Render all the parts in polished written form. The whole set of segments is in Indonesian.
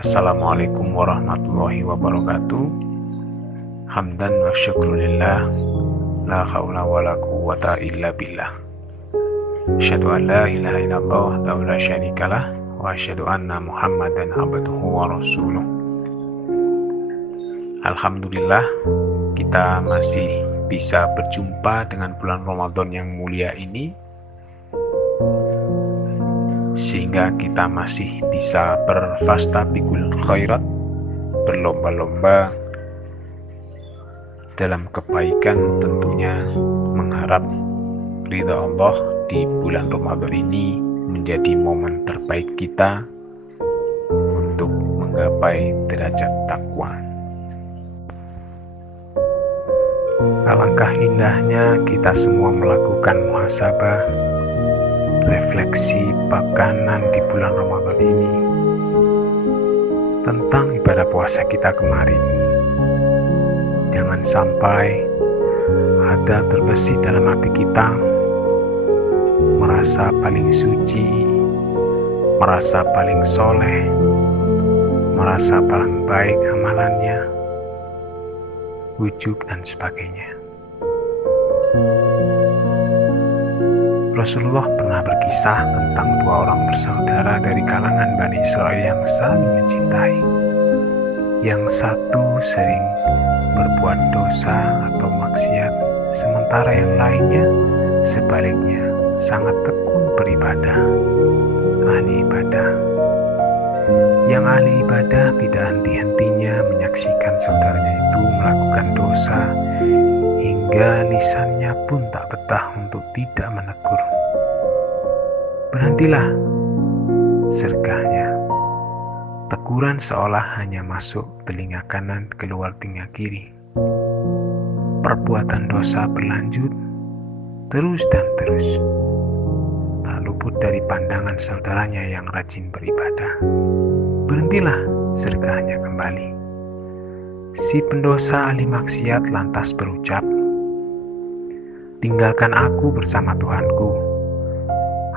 Assalamualaikum warahmatullahi wabarakatuh. Hamdan wa syukrulillah, la haula wa la quwwata illa billah. Asyhadu an la ilaha illallah wa la syarikalah wa asyhadu anna Muhammadan abduhu wa rasuluh. Alhamdulillah, kita masih bisa berjumpa dengan bulan Ramadan yang mulia ini, sehingga kita masih bisa berfastabiqul khairat, berlomba-lomba dalam kebaikan, tentunya mengharap ridha Allah di bulan Ramadan ini menjadi momen terbaik kita untuk menggapai derajat takwa. Alangkah indahnya kita semua melakukan muhasabah, refleksi pekanan di bulan Ramadan ini tentang ibadah puasa kita kemarin. Jangan sampai ada terbesit dalam hati kita merasa paling suci, merasa paling soleh, merasa paling baik amalannya, ujub dan sebagainya. Rasulullah pernah berkisah tentang dua orang bersaudara dari kalangan Bani Israel yang saling mencintai. Yang satu sering berbuat dosa atau maksiat, sementara yang lainnya sebaliknya sangat tekun beribadah, ahli ibadah. Yang ahli ibadah tidak henti-hentinya menyaksikan saudaranya itu melakukan dosa, hingga lisannya pun tak betah untuk tidak menegur. Berhentilah, sergahnya. Teguran seolah hanya masuk telinga kanan, keluar telinga kiri. Perbuatan dosa berlanjut terus dan terus, tak luput dari pandangan saudaranya yang rajin beribadah. Berhentilah, sergahnya kembali. Si pendosa ahli maksiat lantas berucap, "Tinggalkan aku bersama Tuhanku.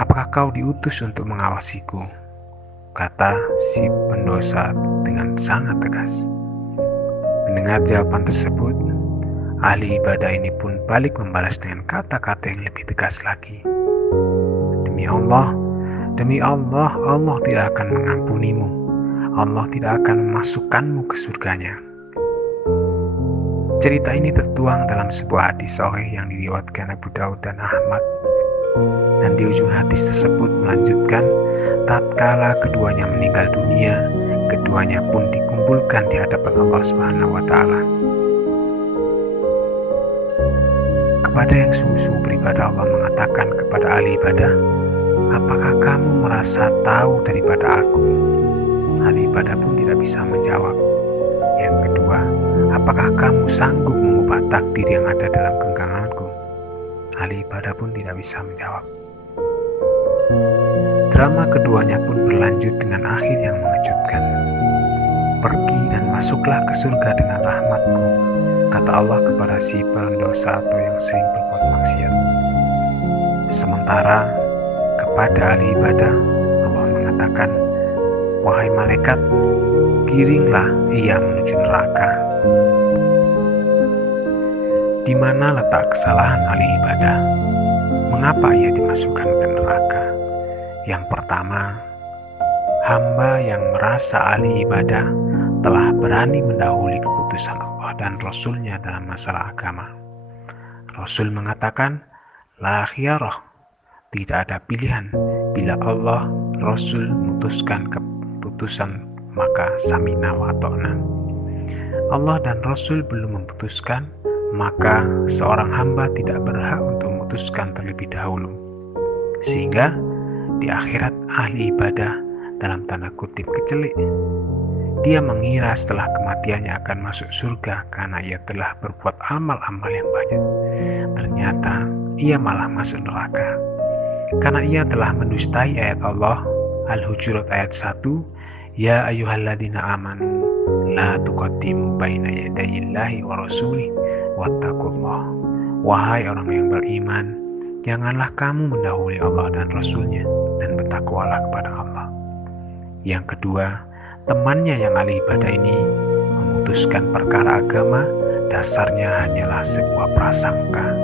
Apakah kau diutus untuk mengawasiku?" Kata si pendosa dengan sangat tegas. Mendengar jawaban tersebut, ahli ibadah ini pun balik membalas dengan kata-kata yang lebih tegas lagi. Demi Allah, Allah tidak akan mengampunimu. Allah tidak akan memasukkanmu ke surganya." Cerita ini tertuang dalam sebuah hadis sahih yang diriwayatkan Abu Daud dan Ahmad. Dan di ujung hadis tersebut melanjutkan, tatkala keduanya meninggal dunia, keduanya pun dikumpulkan di hadapan Allah Subhanahu wa Ta'ala. Kepada yang sungguh-sungguh beribadah, Allah mengatakan kepada ahli ibadah, "Apakah kamu merasa tahu daripada aku?" Ahli ibadah pun tidak bisa menjawab. Yang kedua, "Apakah kamu sanggup mengubah takdir yang ada dalam genggamanku?" Ahli ibadah pun tidak bisa menjawab. Drama keduanya pun berlanjut dengan akhir yang mengejutkan. "Pergi dan masuklah ke surga dengan rahmatku," kata Allah kepada si pendosa atau yang sering berbuat maksiat. Sementara kepada ahli ibadah, Allah mengatakan, "Wahai malaikat, giringlah ia menuju neraka." Di mana letak kesalahan ahli ibadah? Mengapa ia dimasukkan ke neraka? Yang pertama, hamba yang merasa ahli ibadah telah berani mendahului keputusan Allah dan Rasul-Nya dalam masalah agama. Rasul mengatakan, "La khiyarah," tidak ada pilihan. Bila Allah, Rasul memutuskan keputusan, maka samina wa ta'na. Allah dan Rasul belum memutuskan, maka seorang hamba tidak berhak untuk memutuskan terlebih dahulu. Sehingga di akhirat ahli ibadah dalam tanda kutip kecelik. Dia mengira setelah kematiannya akan masuk surga karena ia telah berbuat amal-amal yang banyak. Ternyata ia malah masuk neraka karena ia telah mendustai ayat Allah, Al-Hujurat ayat 1, "Ya ayyuhalladzina amanu la tuqaddimu baina yadayillahi wa rasulih wattaqullah." Wahai orang yang beriman, janganlah kamu mendahului Allah dan Rasul-Nya, dan bertakwalah kepada Allah. Yang kedua, Temannya yang ahli ibadah ini memutuskan perkara agama, dasarnya hanyalah sebuah prasangka.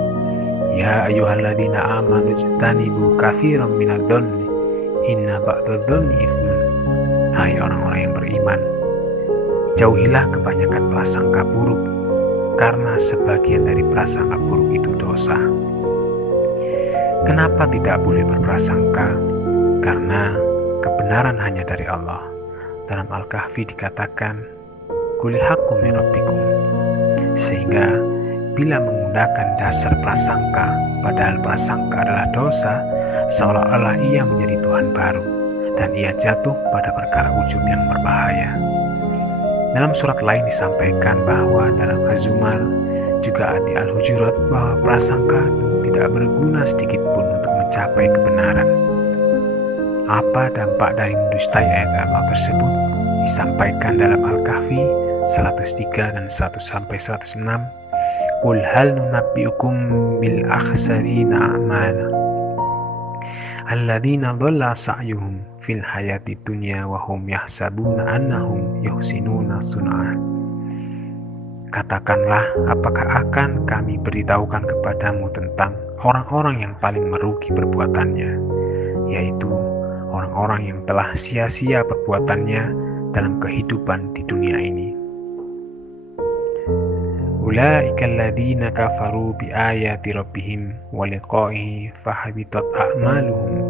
Ya ayyuhalladzina amanu jtanibu katsiran minadh-dhonni inna ba'dadh-dhonni itsmun. Hai orang-orang yang beriman, jauhilah kebanyakan prasangka buruk, karena sebagian dari prasangka buruk itu dosa. Kenapa tidak boleh berprasangka? Karena kebenaran hanya dari Allah. Dalam Al-Kahfi dikatakan, Qul haqqu min rabbikum. Sehingga bila menggunakan dasar prasangka, padahal prasangka adalah dosa, seolah-olah ia menjadi Tuhan baru, dan ia jatuh pada perkara ujub yang berbahaya. Dalam surat lain disampaikan bahwa dalam Az-Zumar, juga di Al-Hujurat, bahwa prasangka tidak berguna sedikit pun untuk mencapai kebenaran. Apa dampak dari mendustai ayat Allah tersebut? Disampaikan dalam Al-Kahfi 103 dan 100-106. Qul hal nunabbiukum bil akhsarina a'mala alladzina dhalla sa'yuhum fil hayati dunya wa hum yahsabuna annahum yuhsinuna sun'a. Katakanlah, apakah akan kami beritahukan kepadamu tentang orang-orang yang paling merugi perbuatannya, yaitu orang-orang yang telah sia-sia perbuatannya dalam kehidupan di dunia ini. Ulaika alladzina kafaru bi ayati rabbihim wa liqa'ihi fahabitat a'maluhum.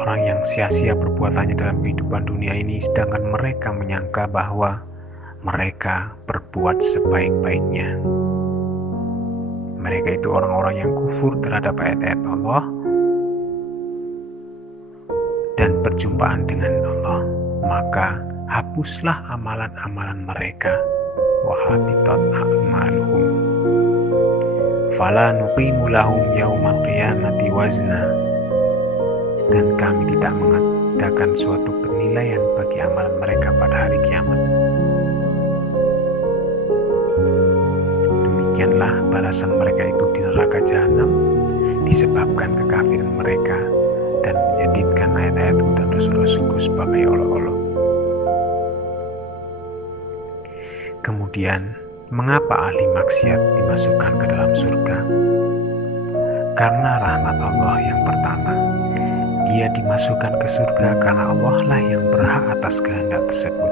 Orang yang sia-sia perbuatannya dalam kehidupan dunia ini, sedangkan mereka menyangka bahwa mereka berbuat sebaik-baiknya. Mereka itu orang-orang yang kufur terhadap ayat-ayat Allah dan perjumpaan dengan Allah, maka hapuslah amalan-amalan mereka. Wahabitat a'maluhum fala nuqimu lahum yaumal qiyamati wazna. Dan kami tidak mengadakan suatu penilaian bagi amalan mereka pada hari kiamat. Demikianlah balasan mereka itu di neraka jahanam, disebabkan kekafiran mereka dan menjadikan ayat-ayatku dan rasul-rasulku sebagai olok-olok. Kemudian, mengapa ahli maksiat dimasukkan ke dalam surga? Karena rahmat Allah yang pertama. Dia dimasukkan ke surga karena Allah lah yang berhak atas kehendak tersebut.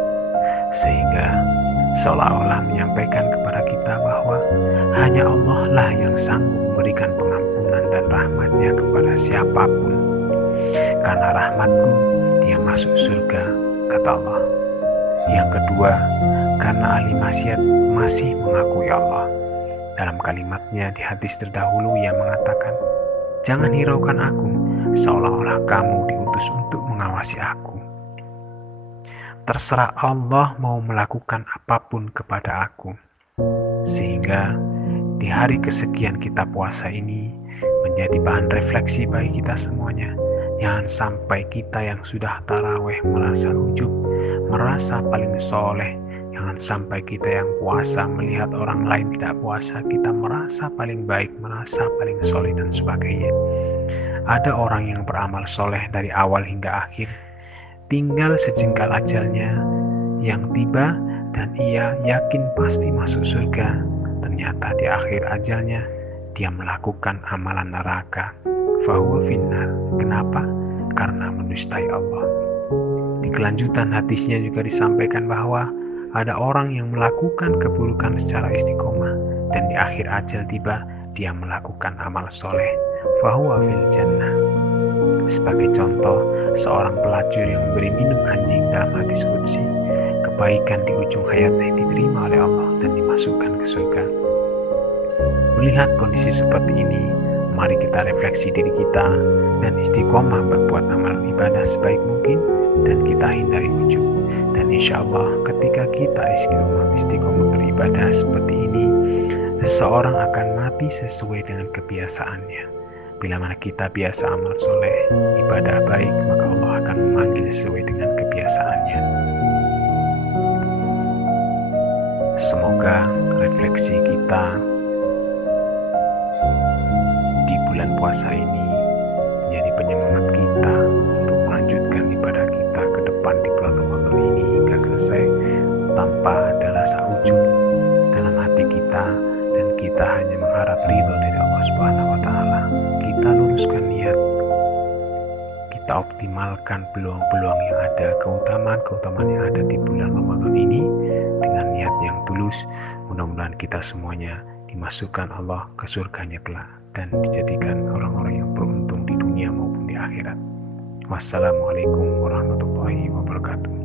Sehingga seolah-olah menyampaikan kepada kita bahwa hanya Allah lah yang sanggup memberikan pengampunan dan rahmatnya kepada siapapun. Karena rahmatku, dia masuk surga, kata Allah. Yang kedua, karena ahli maksiat masih mengakui Allah. Dalam kalimatnya di hadis terdahulu ia mengatakan, jangan hiraukan aku, seolah-olah kamu diutus untuk mengawasi aku. Terserah Allah mau melakukan apapun kepada aku. Sehingga di hari kesekian kita puasa ini menjadi bahan refleksi bagi kita semuanya. Jangan sampai kita yang sudah taraweh merasa ujub, merasa paling soleh. Jangan sampai kita yang puasa melihat orang lain tidak puasa, kita merasa paling baik, merasa paling soleh dan sebagainya. Ada orang yang beramal soleh dari awal hingga akhir, tinggal sejengkal ajalnya yang tiba dan ia yakin pasti masuk surga. Ternyata di akhir ajalnya dia melakukan amalan neraka. Fahuwa finnar. Kenapa? Karena mendustai Allah. Di kelanjutan hadisnya juga disampaikan bahwa ada orang yang melakukan keburukan secara istiqomah dan di akhir ajal tiba dia melakukan amal soleh. Fahuwa fil jannah. Sebagai contoh, seorang pelacur yang memberi minum anjing dalam hadis qudsi, kebaikan di ujung hayatnya diterima oleh Allah dan dimasukkan ke surga. Melihat kondisi seperti ini, mari kita refleksi diri kita dan istiqomah berbuat amal ibadah sebaik mungkin dan kita hindari ujub. Dan insya Allah ketika kita istiqomah beribadah seperti ini, seseorang akan mati sesuai dengan kebiasaannya. Bila mana kita biasa amal soleh, ibadah baik, maka Allah akan memanggil sesuai dengan kebiasaannya. Semoga refleksi kita di bulan puasa ini menjadi penyemangat kita untuk melanjutkan ibadah kita ke depan. ridho dari Allah Subhanahu wa Ta'ala. Kita luruskan niat, kita optimalkan peluang-peluang yang ada, keutamaan-keutamaan yang ada di bulan Ramadan ini dengan niat yang tulus. Mudah-mudahan kita semuanya dimasukkan Allah ke surganya kelak dan dijadikan orang-orang yang beruntung di dunia maupun di akhirat. Wassalamualaikum warahmatullahi wabarakatuh.